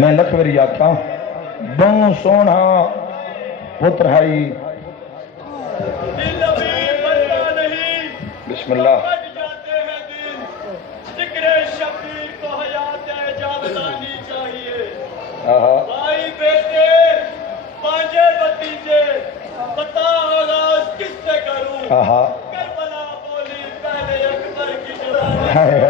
میں لکھ وری آکھاں بہوں سونا پتر ہائی بسم اللہ ذکر شبیر کو حیات جاودانی چاہیے آہا بھائی بیٹے پانچے بتیجے بتا آغاز کس سے کروں آہا کربلا بولی پہلے اکبر کی جوانی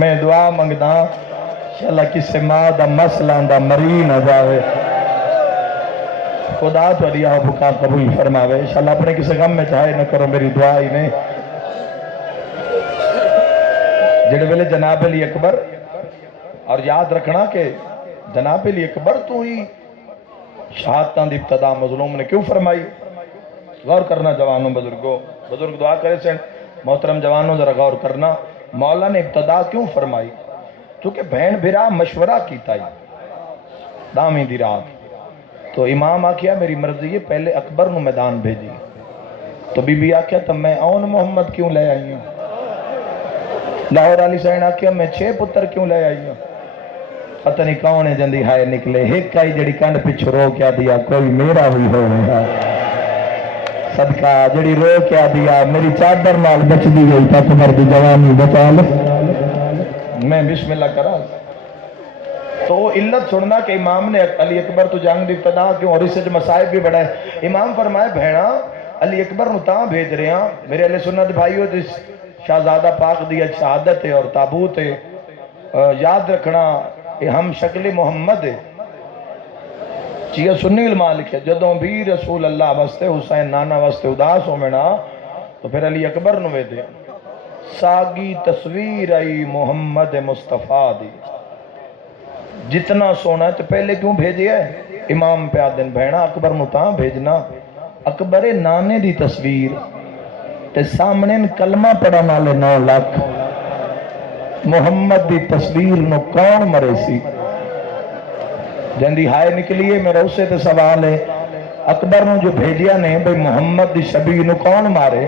میں دعا منگدا انشاءاللہ کسے ماں دا مسئلہ دا مری نہ جاوے خدا تو علیہ بکا قبول فرماوے انشاءاللہ اپنے کسی غم میں چاہے نہ کرو میری دعا ہی نہیں جڑے ویلے جناب علی اکبر اور یاد رکھنا کہ جناب علی اکبر تو ہی شہادتاں دی ابتدا مظلوم نے کیوں فرمائی غور کرنا جوانوں بزرگوں بزرگ دعا کرے سن محترم جوانوں ذرا غور کرنا مولا نے ابتدا کیوں فرمائی چونکہ بہن بھرا مشورہ کیتا ہی دامی دی رات تو امام آکھیا میری مرضی ہے پہلے اکبر نو میدان بھیجی تو بی بی آکھیا تب میں اون محمد کیوں لے آئی ہوں لاہور علی سین آکھیا میں 6 پتر کیوں لے آئی ہوں پتہ نہیں کون ہے جندی ہائے نکلے ایک کائی جڑی کنڈ پچھ رو کیا دیا کوئی میرا بھی ہو رہا صدقہ جڑی رو کیا دیا میری چادر نال بچ دی گئی تک مرد جوانی بچا لے میں بسم اللہ کرا تو علت سننا کہ امام نے علی اکبر تو جنگ دی ابتدا کیوں اور اس سے مسائب بھی بڑا ہے امام فرمائے بہنا علی اکبر نو تاں بھیج رہے ہیں میرے علیہ سنت بھائیو جس شہزادہ پاک دی شہادت ہے اور تابوت ہے یاد رکھنا کہ ہم شکل محمد ہے چیئے سنی المالک ہے جدوں بھی رسول اللہ واسطے حسین نانا واسطے اداس ہو منا تو پھر علی اکبر نو وے دے ساگی تصویر آئی محمد مصطفیٰ دی جتنا سونا ہے تو پہلے کیوں بھیجے ہے امام پہ آدن بہنا اکبر نو تاں بھیجنا اکبر نانے دی تصویر تے سامنے کلمہ پڑھانا لے 9 لاکھ محمد دی تصویر نو کون مرے سی جندی ہائے نکلیے میرا اسے تے سوال ہے اکبر نو جو بھیجیا نے بھئی محمد دی شبیہ نو کون مارے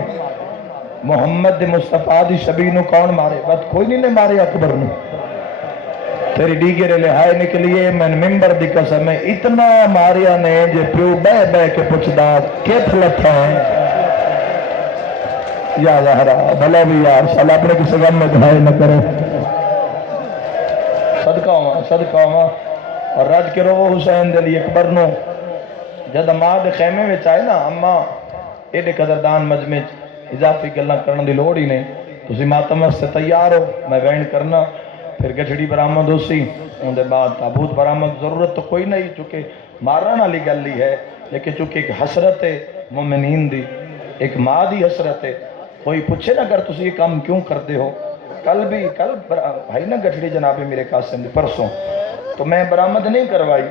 محمد دی مصطفیٰ دی شبیہ نو کون مارے بات کوئی نہیں نے مارے اکبر نو تیری ڈیگے لے ہائے نکلیے میں ممبر دی قسم ہے اتنا ماریا نے جو پیو بے بے کے پچھدا کیت لکھا ہے یا زہرا بھلا بھی یار سال اپنے کسی غم میں دھائے نہ کرے صدقہ ہوا اور رج کے رو حسین دلی اکبر نو جد اماں دے خیمے میں چاہے نا اماں ایڈے قدردان مجمع اضافی گلہ کرنے دی لوڑ ہی نہیں تسی ماتم سے تیار ہو میں وین کرنا پھر گچھڑی برآمد ہو سی ان دے بعد تابوت برآمد ضرورت تو کوئی نہیں چونکہ مارن والی گل ہی ہے لیکن چونکہ ایک حسرت ہے مومنین دی ایک ماں دی حسرت ہے کوئی پوچھے نا اگر تسی یہ کام کیوں کرتے ہو کل بھائی نا گٹھڑی جناب میرے قاسم دی پرسوں تو میں برآمد نہیں کروائی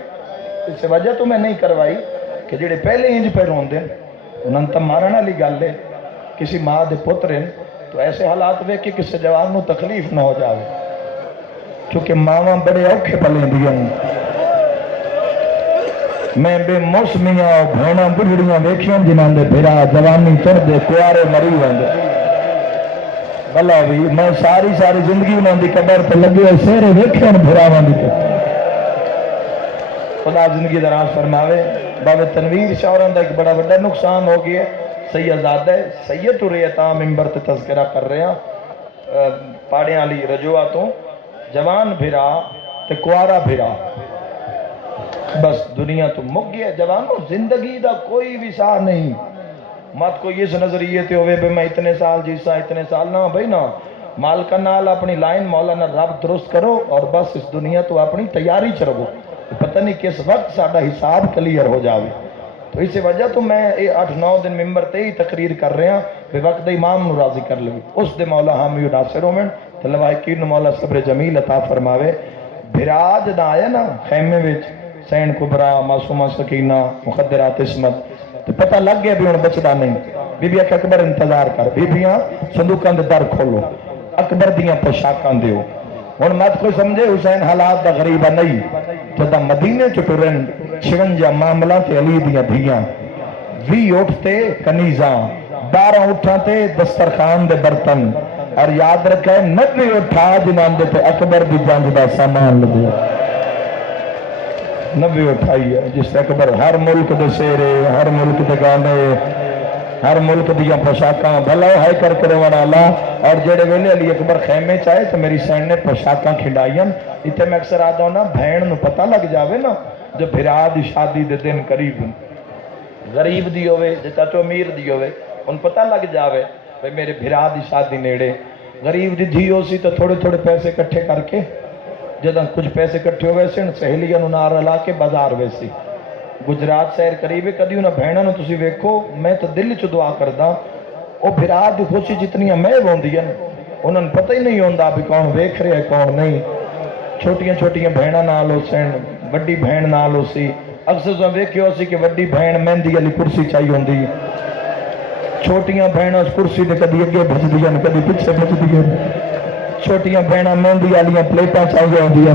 اس سے وجہ تو میں نہیں کروائی کہ جڑے پہلے انج پہ رون دیں انہوں نے مارن والی گل ہے کسی ماں دے پتر ہیں تو ایسے حالات وے کہ کسی جوان نو تکلیف نہ ہو جاوے کیونکہ ماواں بڑے اوکھے پلیں دیا میں بے موسمیاں بھونا بڑھڑیاں ویکھیاں جنہاں دے بھرا جوانی چڑھ دے کوارے مری ہوندے بھلا بھی میں ساری زندگی انہاں دی قبر پہ لگے سہرے ویکھیاں بھراواں دی خدا زندگی دراز فرماوے بابے تنویر شاوراں دا ایک بڑا بڑا نقصان ہو گیا سیدزادہ سید ریتا ممبر تے تذکرہ کر رہے ہیں پاڑیاں علی رجوع تو جوان بھرا تے کوارا بھرا بس دنیا تو مک گیا جوانوں زندگی دا کوئی وسع نہیں مت کوئی اس نظریے تے ہوئے بے میں اتنے سال جیسا اتنے سال نہ بھائی نا مالکہ نال اپنی لائن مولانا رب درست کرو اور بس اس دنیا تو اپنی تیاری چ رہو پتہ نہیں کس وقت ساڈا حساب کلیئر ہو جاوے تو اس وجہ تو میں 8-9 دن ممبر تے ہی تقریر کر رہے ہیں بے وقت امام نو راضی کر لوی اس دے مولا حامی ناصر ہومن تے لواحقین مولا صبر جمیل عطا فرماوے بھراج دا آیا نا خیمے وچ سین کبرا معصومہ سکینہ مخدرات عصمت تو پتہ لگ گیا بھی ہن بچدا نہیں بی بی اکبر انتظار کر بی بیاں صندوقاں دے در کھولو اکبر دیاں پوشاکاں دیو ہن مت کوئی سمجھے حسین حالات دا غریبہ نہیں جدا مدینے چ ٹرن 56 معاملہ تے علی دیاں دھیاں 20 اٹھتے کنیزاں 12 اٹھاں تے دسترخوان دے برتن اور یاد رکھے 90 اٹھا جنہاں دے تے اکبر دی جنگ دا سامان لگیا 90 اٹھائی ہے جس سے اکبر ہر ملک دے سیرے ہر ملک دے گانے ہر ملک دیا پوشاکاں بھلا ہے کر کرے والا اور جڑے ویلے علی اکبر خیمے چاہے تو میری سین نے پوشاکاں کھڈائیاں اتنے میں اکثر آتا ہوں نا بہن نو پتہ لگ جاوے نا جو بھرا دی شادی دے دن قریب غریب دی ہوئے جو چاچو امیر دی ہوئے ان پتہ لگ جاوے بھئی میرے بھرا دی شادی نیڑے غریب دی دھی ہو سی تو تھوڑے تھوڑے پیسے کٹھے کر کے جدہ کچھ پیسے کٹھے ہوئے سے سہیلیاں نو نار لا کے بازار ویسی گجرات شہر قریب ہے کدیوں نہ بہنا نو تسی ویکھو میں تو دل چ دعا کردا او بھرا دی خوشی جتنی میں ہوندی ہیں انہاں نوں پتہ ہی نہیں ہوندا بھی کون ویکھ رہا ہے کون نہیں چھوٹیاں چھوٹیاں بہناں نال ہو سن بڑی بہن نال ہو سی اکثر تو ویکھیو سی کہ وڈی بہن مہندی والی کرسی چاہیے ہوندی چھوٹیاں بہناں اس کرسی تے کدی اگے بھجدیاں کدی پیچھے بھجدیاں چھوٹیاں بہناں مہندی والیاں پلیٹاں چاہیے ہوندیاں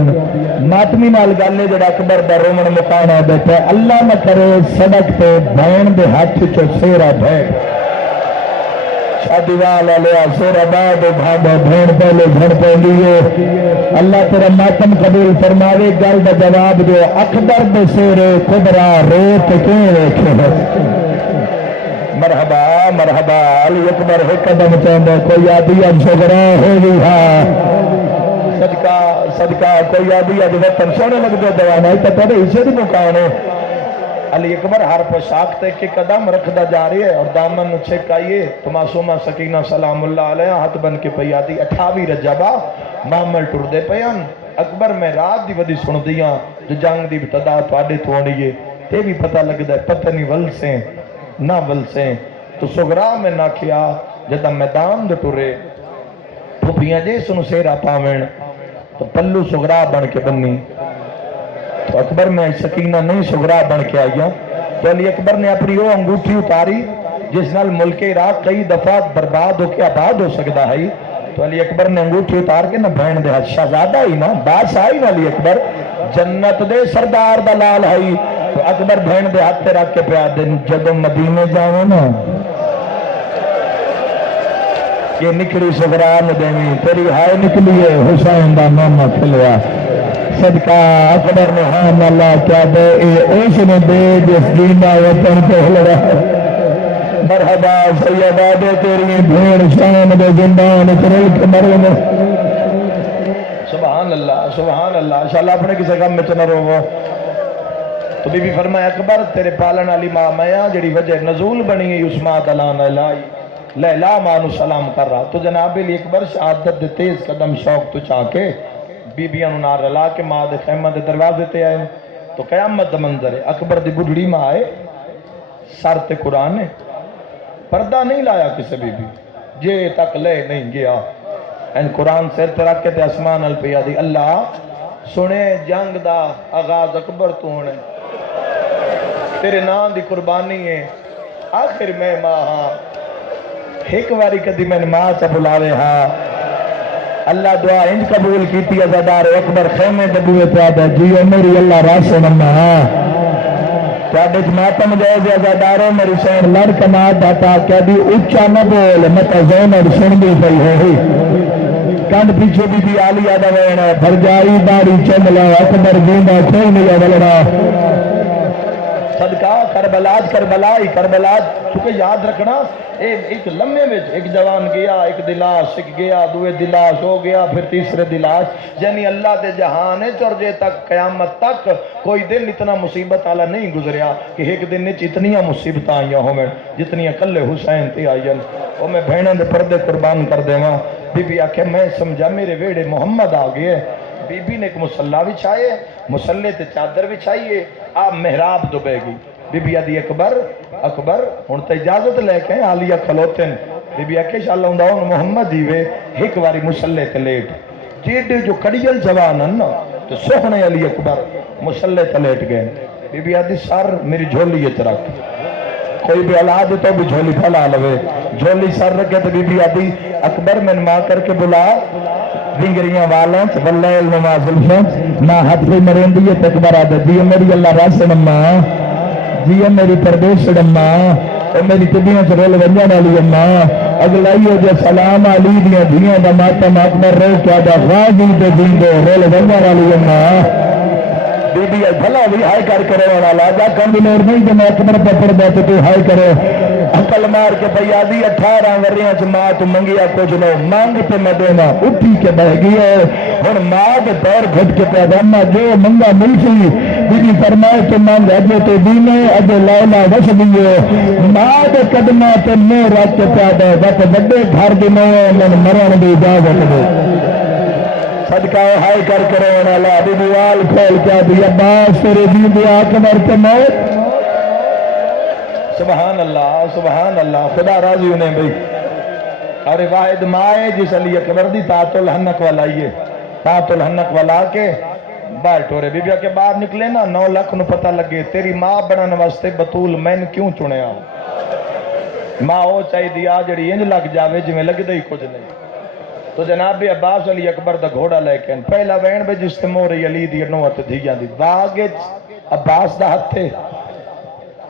ماتمی نال گل ہے جڑا اکبر دا رومن مکانا بیٹھا اللہ نہ کرے سڑک تے بہن دے ہاتھ چ سیرا بھے شادی والا لیا سیرا بعد بھاگا بہن پہلے گھر پہ لیے اللہ تیرا ماتم قبول فرماوے گل دا جواب دو اکبر دے سیرے کبرا روت کیوں رکھے مرحبا مرحبا علی اکبر ایک قدم چاہتا کوئی آدھی اب سگرا ہو گئی ہاں صدقہ صدقہ کوئی آدھی اب وطن سونے لگ دے دوانا تو تیرے اسے دی مکان ہے علی اکبر ہر پوشاک تے کے قدم رکھدا جا رہی ہے اور دامن چھک آئیے تو معصومہ سکینہ سلام اللہ علیہ ہاتھ بن کے پئی آدھی 28 رجبہ مامل ٹر دے پیان اکبر میں رات دی ودی سن دیاں جو جنگ دی ابتدا تواڈے تو ہونی ہے تے بھی پتہ لگدا ہے پتہ نہیں ول سے نہ ول سے تو سغرا میں نہ کیا جدا میدان دے ٹرے پھپیاں جے سنو سیرا پاویں تو پلو سغرا بن کے بنی تو اکبر میں سکینہ نہیں سغرا بن کے آئی تو علی اکبر نے اپنی وہ انگوٹھی اتاری جس نال ملک عراق کئی دفعہ برباد ہو کے آباد ہو سکتا ہے تو علی اکبر نے انگوٹھی اتار کے نہ بہن دے شہزادہ ہی نا باس آئی نا علی اکبر جنت دے سردار دا لال ہے تو اکبر بہن دے ہاتھ تے رکھ کے پیا دن جدو مدینے جاؤں نا یہ نکلی سغرا نہ دیویں تیری ہائے نکلی ہے حسین دا ماما کھلوا صدقہ اکبر نے ہاں اللہ کیا دے اس نے دے جس دینا وطن کو لڑا مرحبا سیدہ دے تیری بھیڑ شان دے زندان چرل کے مرنے سبحان اللہ انشاءاللہ اپنے کسی غم میں تو نہ رو تو بی بی فرمایا اکبر تیرے پالن علی ماں میاں جڑی وجہ نزول بنی ہے اس ماں دلان الہی لیلا مانو سلام کر رہا تو جناب علی اکبر شہادت دے تیز قدم شوق تو چاہ کے بیبیاں نار رلا کے ماں دے خیمہ دے دروازے تے آئے تو قیامت دا منظر ہے اکبر دی بڑھڑی ماں آئے سر تے قرآن نے پردہ نہیں لایا کسی بی بی جے تک لے نہیں گیا این قرآن سر تے رکھ کے تے اسمان الپیا دی اللہ سنے جنگ دا آغاز اکبر تو ہونے تیرے نام دی قربانی ہے آخر میں ماں ہاں ایک واری کدی میں ماں چا بلاوے ہاں اللہ دعا انج قبول کیتی ازادار اکبر خیمے دبوئے پیادا جیو میری اللہ راسے نمہ چاڑے جماعتم جائے ازاداروں میری سین لڑ کمات داتا کیا دی اچھا نہ بول مطا زون اور سن دی پئی ہوئی کانڈ پیچھے بھی آلی آدھا وینا بھرجائی داری چملا اکبر گیندہ کوئی ملا ولڑا صدقہ کربلائی چونکہ یاد رکھنا ایک لمحے میں ایک جوان گیا ایک دلاش ایک گیا دوے دلاش ہو گیا پھر تیسرے دلاش یعنی اللہ دے جہانے چرجے تک قیامت تک کوئی دن اتنا مصیبت والا نہیں گزریا کہ ایک دن نیچ اتنیاں مصیبتاں آئیاں ہوں جتنیاں کل حسین تے آئیاں وہ میں بہنوں دے پردے قربان کر دے ماں بی بی آکھے میں سمجھا میرے ویڑے محمد آ گئے بی بی نے ایک مسلح بچھائے مسلح تے چادر بچھائیے آپ محراب دبے گی بی بی آدھی اکبر ہن تے اجازت لے کے آلیہ کھلوتن بی بی آکھے شاء اللہ ہوں محمد دیوے ایک واری مسلح تے لیٹ جیڈے جو کڑیل جوان نا تو سوہنے علی اکبر مسلح تے لیٹ گئے بی بی آدھی سر میری جھولی یہ رکھ کوئی بھی اولاد تو بھی جھولی پھیلا لوے جھولی سر رکھے تو بی بی آدھی اکبر میں ماں کر کے بلا ڈنگریاں والنس واللیل نماز الفنس نہ حد سے مرندی تکبر آدھا جی میری اللہ راس نمہ جی میری پردیش نمہ اور میری طبیعت سے رول ونجان والی امہ اگلائیو جو سلام علی دیا دھیاں دا ماتم اکبر رو کیا دا غازی دے دین دے رول بنگر علی اللہ بی بی بھلا بھی ہائی کر کرے والا جا کم بھی نور نہیں جمع اکبر پپڑ بیتے تو ہائی کرے عقل مار کے بیادی 18 وریاں چ ماں تو منگیا کچھ لو مانگ تے میں دینا اٹھی کے بہ گئی ہے ہن ماں کے پیر گھٹ کے پیغامہ جو منگا مل سی بی فرمائے تو مانگ اجے تو دینے اجے لیلا وس دیے ماں کے قدمہ تے منہ رکھ کے پیادہ بس بڑے گھر دے من مرن دی اجازت دے صدقہ ہائی کر کرے والا بی وال کھول کیا دی عباس تیرے دین دی اکبر تے موت سبحان اللہ خدا راضی انہیں بھئی اور واحد مائے جس علی اکبر دی تاعت الحنک والا یہ تاعت الحنک والا کے باہر ٹورے بی بیا کے باہر نکلے نا 9 لاکھ نو پتہ لگے تیری ماں بنن واسطے بطول میں کیوں چنیا ماں او چاہی دیا جڑی انج لگ جاوے جو میں لگ دے ہی کچھ نہیں تو جناب عباس علی اکبر دا گھوڑا لے کے پہلا وین بے جس تے موری علی دی نوت دھیاں دی باغ عباس دا ہاتھ تھے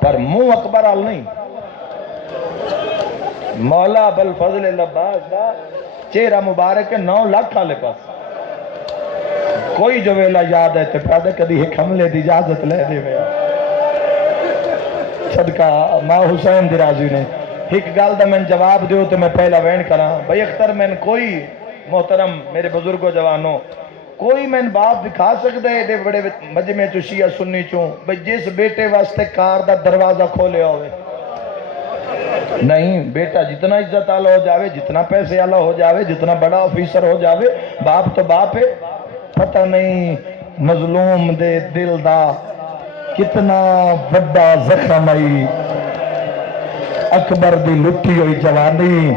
پر منہ اکبر آل نہیں مولا ابوالفضل العباس دا چہرہ مبارک 9 لاکھ آلے پاس کوئی جو ویلا یاد ہے تے پیادے کدی ایک حملے دی اجازت لے دے میں صدقہ ماں حسین دی راضی نے ایک گال دا میں جواب دیو تو میں پہلا وین کراں بھئی اختر میں کوئی محترم میرے بزرگوں جوانوں کوئی میں باپ دکھا سکتا ہے دے بڑے مجمع چو شیعہ سنی چوں بھئی جس بیٹے واسطے کار دا دروازہ کھولے ہوئے نہیں بیٹا جتنا عزت آلہ ہو جاوے جتنا پیسے آلہ ہو جاوے جتنا بڑا آفیسر ہو جاوے باپ تو باپ ہے پتہ نہیں مظلوم دے دل دا کتنا بڑا زخم آئی اکبر دی لٹی ہوئی جوانی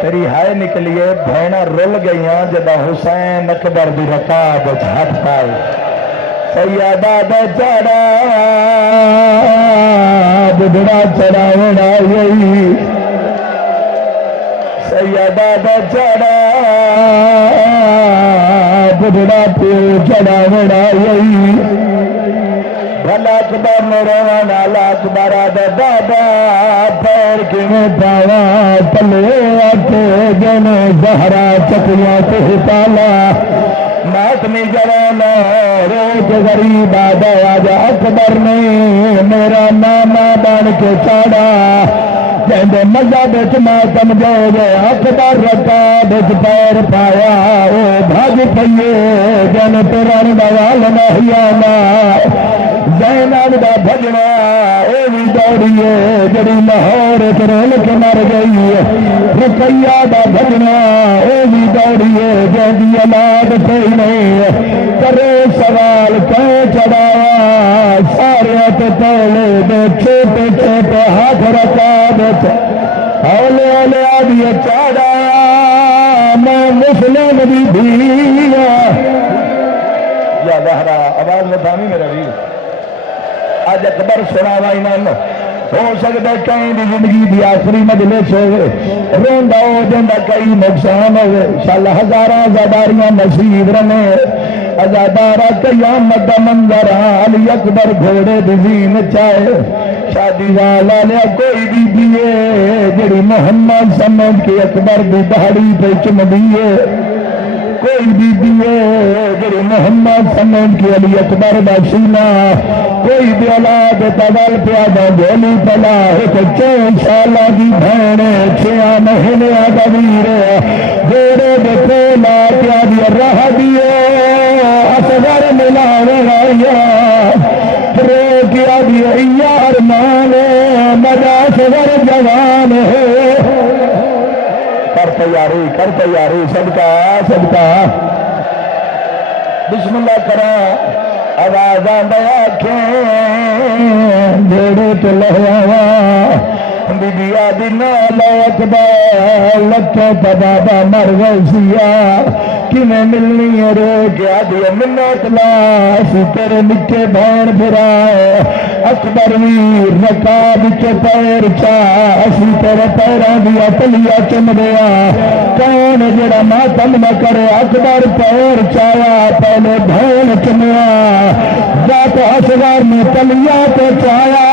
تیری ہائے نکلیے بھینا رول گئیاں جدا حسین اکبر دی رکاب ہاتھ پائے سیادہ دا چڑا بڑا چڑا ہونا یہی سیادہ دا چڑا بڑا پیو چڑا ہونا یہی بھلا اکبر نورا نالا اکبر دا بابا پیر کیوں پاوا تلے آتے جنو زہرا چکیاں تو پالا ماتمی جرانا روز غریب آدھا آجا اکبر نے میرا ماما بان کے چاڑا جہندے مزہ بیچ ماتم جو گئے اکبر رکا بیچ پیر پایا او بھاگ پئیے جن تران دوال نہیانا زینب دا بھجنا اے بھی دوڑیے جڑی لاہور ترول کے مر گئی رقیہ دا بھجنا اے بھی دوڑیے جہدی اولاد کوئی نہیں کرے سوال کہیں چڑھایا سارے تولے دے چھوٹے چھوٹے ہاتھ رکھا دے اولے اولے آدھی چاڑا میں مسلم بھی دیا یا زہرا آواز میں تھامی میرا بھی آج اکبر سناوا ایمان ہو سکتا ہے کہیں بھی زندگی دی آخری مجلس ہوئے روندا ہو جندا کئی نقصان ہوئے انشاءاللہ ہزاراں آزاداریاں نصیب رہنے آزادارہ قیامت دا منظر علی اکبر گھوڑے دی زین چاہے شادی والا لیا کوئی بھی دیئے جڑی محمد سمجھ کے اکبر دی دہڑی پہ چم دیئے کوئی بھی دیئے جڑی محمد سمجھ کے علی اکبر دا سینہ کوئی بھی اولاد تول پیادا گولی پلا ایک 4 سالہ دی بھینے 6 مہینے دا ویر گوڑے دیکھو لا پیادی راہ دیئے اصغر ملاوے آیا رو کیا دیئے یار مانے مدہ اصغر جوان ہے کر تیاری صدقہ بسم اللہ کرا آواز آدھا جڑے تو لہوا بی بی آدھی نالا اکبر لکھے بابا مر گیا کنے ملنی رو کیا دیا منت لا اسی تیرے نکے بھین پھرائے اکبر ویر رکاب کے پیر چاہ اسی تیرے پیران دیا تلیا چم دیا کون جڑا ماتم نہ کرے اکبر پیر چایا پہلے بھین چمیا ذات اصغر میں تلیا تو چایا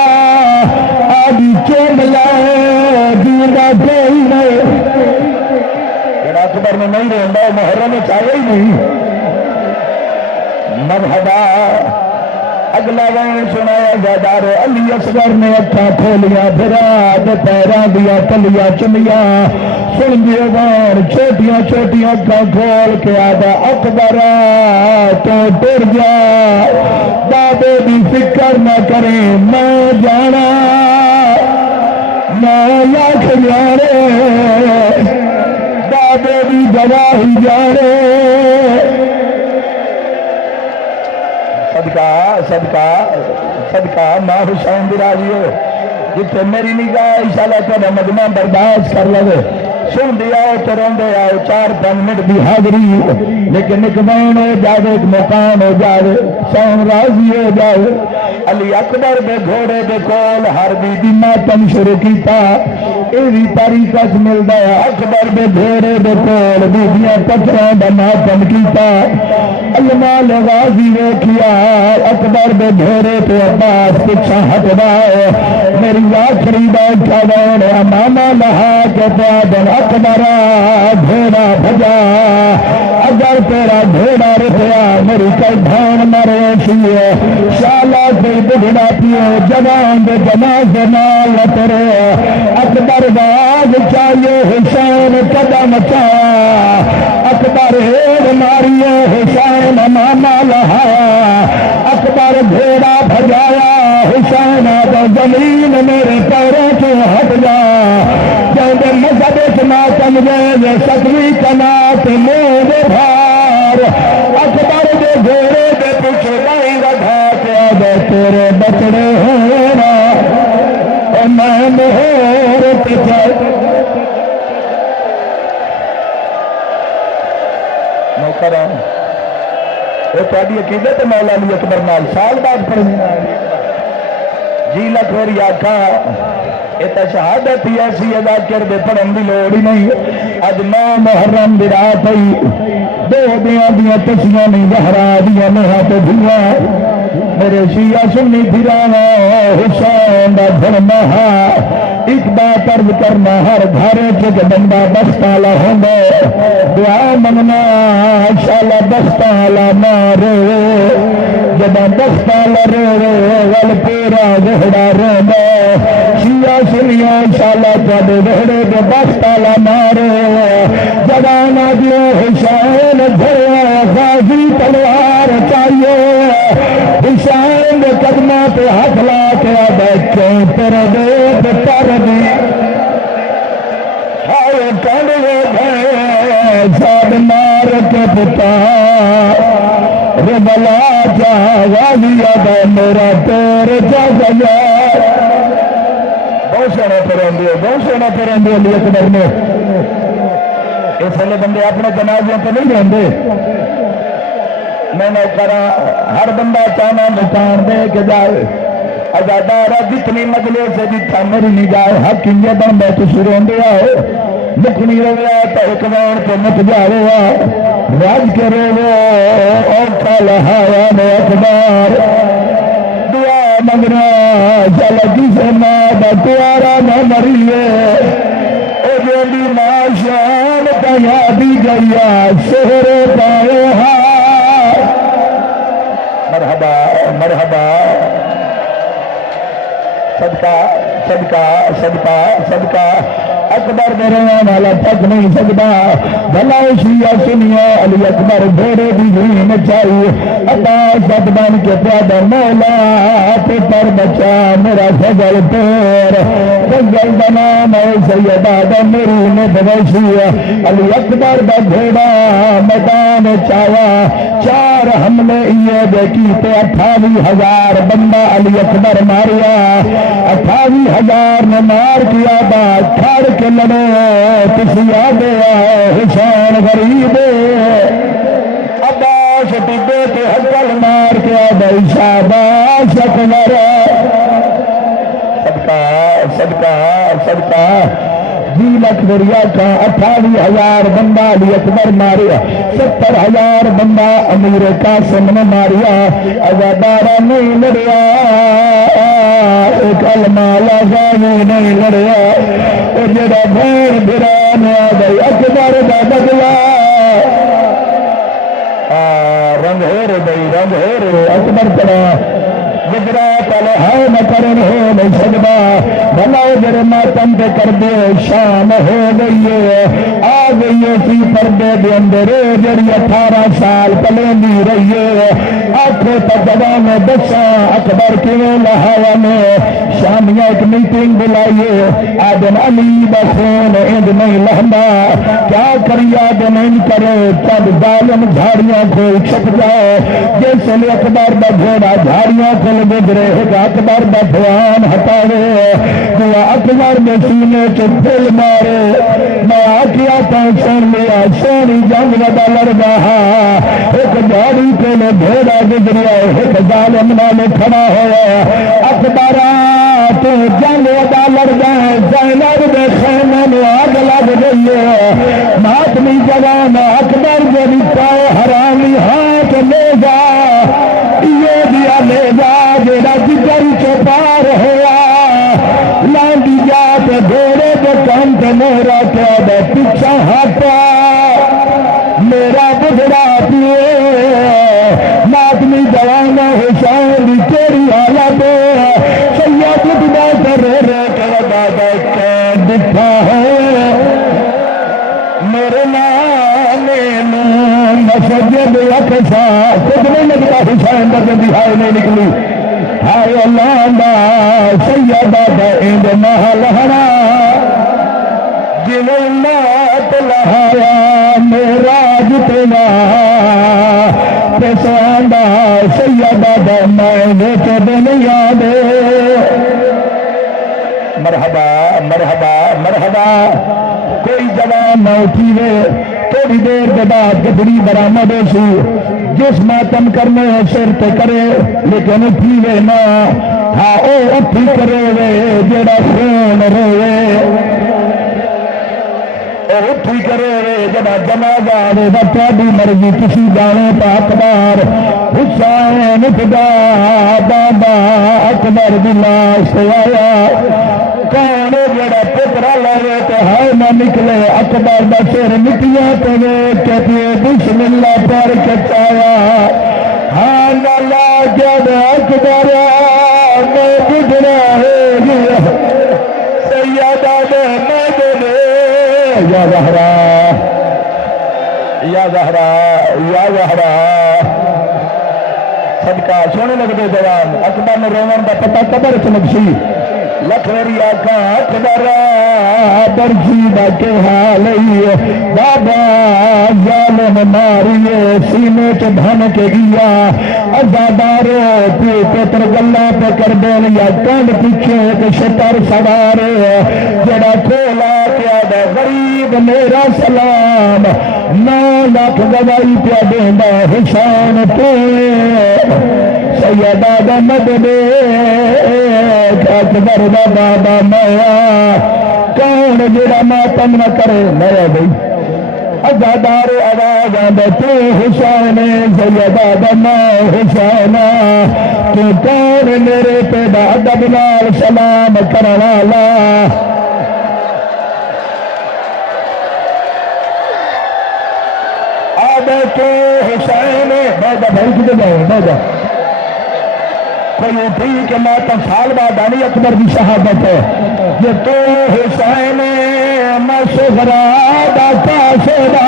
آدھی چوم لائے دیدہ کوئی نہ نے نہیں رہتا محرم چاہے ہی نہیں مرحبا اگلا وین سنایا زیدار علی اصغر نے اکھاں کھولیاں پھرا پیراں دیا تلیاں چمیاں سن دیے وین چھوٹیاں چھوٹیاں اکھاں کھول کے آدھا اکبر تو ٹر جا بابے دی فکر نہ کریں میں جانا میں لاکھ جانے بابے دی گواہی جانے صدقہ صدقہ صدقہ ماں حسین دی راضی ہو جتنے میری نگاہ انشاءاللہ تیرا مجمع برداشت کر لگے سن دیا تو روندے آئے 4-5 منٹ دی حاضری لیکن ایک بین ہو جائے ایک مقام ہو جائے سون راضی ہو جائے علی اکبر دے گھوڑے دے کول ہر بی بی ماتم شروع کیتا ایوی طریقہ سے ملتا ہے اکبر دے گھوڑے دے کول بیبیاں پتھراں دا ماتم کیتا علماء غازی ویکھیا اکبر دے گھوڑے تے عباس پچھا ہٹدا میری آخری بیٹھا وین امامہ لہا کے پیادن اکبر گھوڑا بھجا اگر تیرا گھوڑا رکھیا میری کئی بھان مرے سی شالا سے بڑھڑا پیو جوان دے جنازے نال ترے اکبر باز چاہیے حسین قدم چایا اکبر ہیڑ ماریو حسین ماما لہایا اکبر گھوڑا بھجایا حسین تو زمین میرے پیروں سے ہٹ جا جب مذہب اتنا سمجھے ستوی کنات مود بھار اکبر دے گھوڑے دے پیچھے لائی رکھا کے دے تیرے بچڑے ہونا میں مہور پیچھے موقع وہ تاری عقیدت مولا علی اکبر نال سال بعد پڑھنا جی لکھ میری آخا یہ تو شہادت ہی ایسی ادا کر دے پڑھن کی لوڑ ہی نہیں اج 9 محرم دی رات ہوئی 2 دیاں دیاں تسیاں نہیں زہرا دیاں نہاں تے دھیاں میرے شیعہ سنی پھرانا حسین دا فرما ایک بات عرض کرنا ہر گھر چ بندہ بخت والا ہوندا دعا منگنا انشاءاللہ بخت والا مارے جب بخت والا روے ول پورا گہڑا روندا شیعہ سنیا انشاءاللہ تواڈے گہڑے دے بخت والا مارے جوان دیو حسین گھریا غازی تلوار چاہیے حسین دے قدماں تے ہاتھ لا کے بیٹھے پر دے پر دے ہائے کڑے گئے سب مار کے پتا ربلا جا غازی دا میرا تیر جا گیا بہت سونا پرندے علی اکبر نے اس والے بندے اپنے جنازوں پہ نہیں رہتے میں نوکر ہر بندہ چاہنا مکان دے کے جائے ازادارہ جتنی مجلے سے جتنا میری نگاہ حق یہ بن میں تو سرون دیا ہے مکنی رویا تو ایک وان کو مک جاویا راج کے رویا اور لہایا میں اکبر دعا منگنا چل کسی ماں پیارا نہ مریے او جو بھی ماں شام کا یادی گیا شہر پائے مرحبا مرحبا صدقہ صدقہ صدقہ صدقہ اکبر میرے والا تک نہیں سکتا بھلا شیعہ سنیا علی اکبر گھوڑے بھی نہیں چاہیے عباس سب بن کے پیادہ مولا پر بچا میرا فضل پیر فضل کا نام ہے سیدہ میری نے بوشی علی اکبر کا گھوڑا میدان چایا 4 حملے یہ دیکھی تے 28,000 بندہ علی اکبر ماریا 28,000 نے مار کیا بات کھڑ کے لڑے کسی آدھے حسین غریب عباس ٹبے کے حقل مار کے آدھے شاباش اکبر صدقہ صدقہ صدقہ 20 لاکھ دریا کا 28,000 بندہ علی اکبر ماریا 70,000 بندہ امیر قاسم نے ماریا ازادارہ نہیں لڑیا ایک المالا غازی نہیں لڑیا جڑا بھین بھران آدھے اکبر دا بدلا رنگ ہو رہے بھائی رنگ ہو رہے اکبر پڑا گجرات والے ہے نہ کرن ہو نہیں سکتا بھلا جڑے ماتم پہ کر دے شام ہو گئی ہے آ گئی ہے سی پردے دے اندر جڑی 18 سال پلندی رہی ہے آنکھوں تک جوان دساں اکبر کیوں لہایا نے شامیہ ایک میٹنگ بلائیے آدم علی دا خون اند نہیں لہندا کیا کری آدم ان کرے چند ظالم جھاڑیاں کو چھپ جائے جیسے اکبر دا گھوڑا جھاڑیاں کو گزرے اکبر دا دھیان ہٹاوے دعا اکبر میں سینے چ دل مارے میں آکیا تو سن لیا سونی جنگ ودا لڑدا ایک جھاڑی کے لے گھوڑا گزریا ایک ظالم نال کھڑا ہوا اکبر تو جنگ ودا لڑدا ہے زینب دے خیمے میں آگ لگ گئی ہے ماتمی جوان اکبر جو پائے حرامی ہاتھ لے جا یہ دیا لے جا جیڑا جگر چپار ہوا لانڈی جا کے گھوڑے کے کام تے میرا کیا دے پیچھا ہٹا میرا بڑھڑا پیے ماتمی جوان حسین دی تیری حالت سید بڑا کر رے کے بابا کے دکھا ہے میرے نام مسجد اقصا خود نہیں لگتا حسین بدن دی ہائے نہیں نکلی ہائے اللہ دا سیدہ دا اند محل ہنا جنہیں نات لہایا میرا جتنا پیسان دا سیدہ دا میں تو دنیا دے مرحبا مرحبا مرحبا کوئی جوان نہ اٹھیوے تھوڑی دیر کے بعد گدڑی برآمد سی جس ماتم کرنے سر تے کرے لیکن اٹھیوے نہ ہاں او اٹھی کرے وے جڑا خون روے او اٹھی کرے وے جڑا جنازہ آوے دا تہاڈی مرضی تسی جانے تا اکبر حسین خدا بابا اکبر دی لاش آیا کون جڑا پترا لے تو ہے نہ نکلے اکبر دا سر مٹیاں تو کہتے بسم اللہ پر کچایا ہاں لالا جب اکبر میں گزرا ہے سیدہ دے مدنے یا زہرا یا زہرا یا زہرا صدقہ سونے لگتے جوان اکبر نے رومن کا پتہ قبر چ لگسی لکھ میری آقا اکبر برجی دا کے حال بابا ظالم ماریے سینے چ دھن کے گیا ازادارو پی پتر گلا پہ کر دین یا کنڈ پیچھے ایک شتر سوار جڑا کھولا کیا دا غریب میرا سلام 9 لاکھ گواہی پیا دیندا حسین تو سیدہ دا مدنے اکبر دا بابا مایا کون جڑا ماتم نہ کرے مایا بھائی ازادار آواز آدھے تو حسین سیدہ دا ماں حسین تو کون میرے پیدا ادب نال سلام کروالا آدھے تو حسین بھائی بھائی کدھر جائے بھائی کوئی اٹھی کہ ماتم سال بعد علی اکبر کی شہادت ہے یہ تو حسین مشغرا دا کاشرا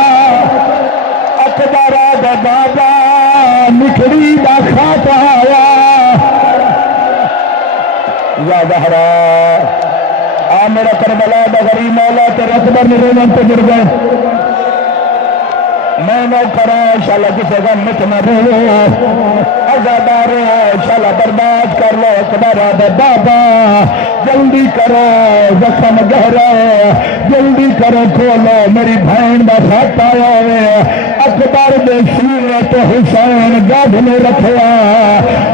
اکبر دا بابا نکڑی دا کھاتا آیا یا زہرا آ میرا کربلا دا غریب مولا تیرے اکبر نے رومن پہ گر گئے میں نہ کرا شالا کسی کا مت نہ رو ازادار شالا برداشت کر لو اکبر دا بابا جلدی کرو زخم گہرا جلدی کرو کھولو میری بہن دا خط آیا ہے اکبر دے سینے تو حسین گڈ نے رکھیا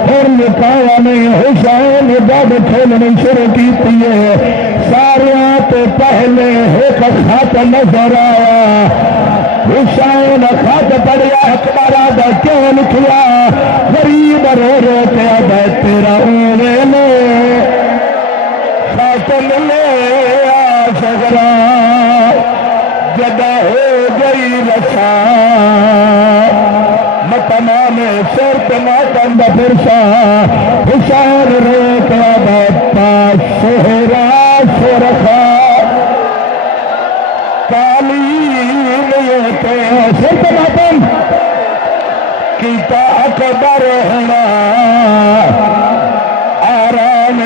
اور لکایا نہیں حسین گڈ کھولنی شروع کی ہے سارے تو پہلے ایک خط نظر آیا حسین خط پڑیا اکبر دا کیوں لکھیا غریب رو رو کے آدھا تیرا اوے لے خط ملے آشگرا جدا ہو گئی رسا تمام سر پہ ماتم دا پرسا حسین روکا باپا سہرا سرخا سر پہ ماتم کیتا اکبر ہونا آرام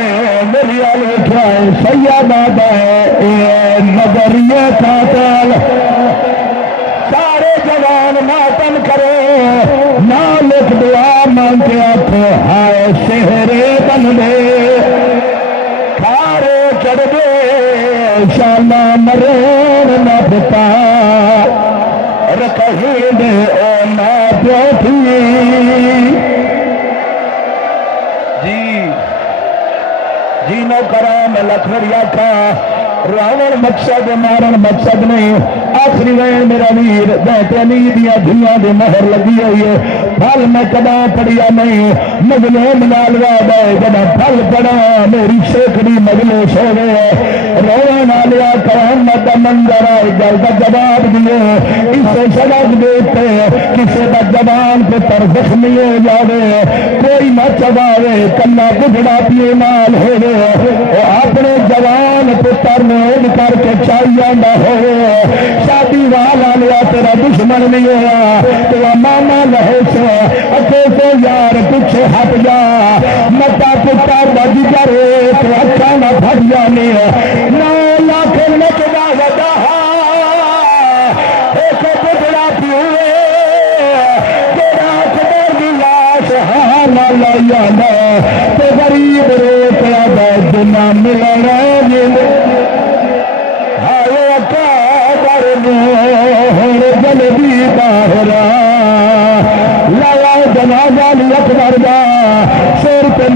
میری اٹھائے سیدہ نظریہ قاتل سارے جوان ماتم کرو مالک دعا مانگے آخو ہائے شہرے بن دے کھارے چڑھ دے شانہ مرون نہ پتا رکھیں دے او نہ پیوٹھی جی نو کرام لکھوری آکھا راون مقصد مارن مقصد نہیں آخری وین میرا ویر بیٹنی دیا دھیاں دے مہر لگی ہوئی ہے پھل میں کدا پڑیا نہیں مظلوم نال وعدہ ہے جب پھل پڑا میری شیخڑی مجلوس ہو گئے رونا نالیا کرام دا منظر آئے گل کا جواب دیو اسے سڑک دیتے کسے دا جوان پہ تر زخمی ہو جاوے کوئی نہ چباوے کلا بجڑا پیے مال ہو گئے اپنے جوان پتر اڑ کر کے چاہیے نہ ہو شادی والا لیا تیرا دشمن نہیں ہوا تو ماما لہو سے اکے تو یار پیچھے ہٹ جا متا پتا بج کرے تو اچھا نہ پھٹ جانے 9 لاکھ نچنا وجہ ایک بجڑا پیوے تیرا قدر کی لاش ہاں لایا نہ تو غریب روکیا بہت نہ ملنا جلدی باہرا لایا جنازہ اکبر دا سر پہ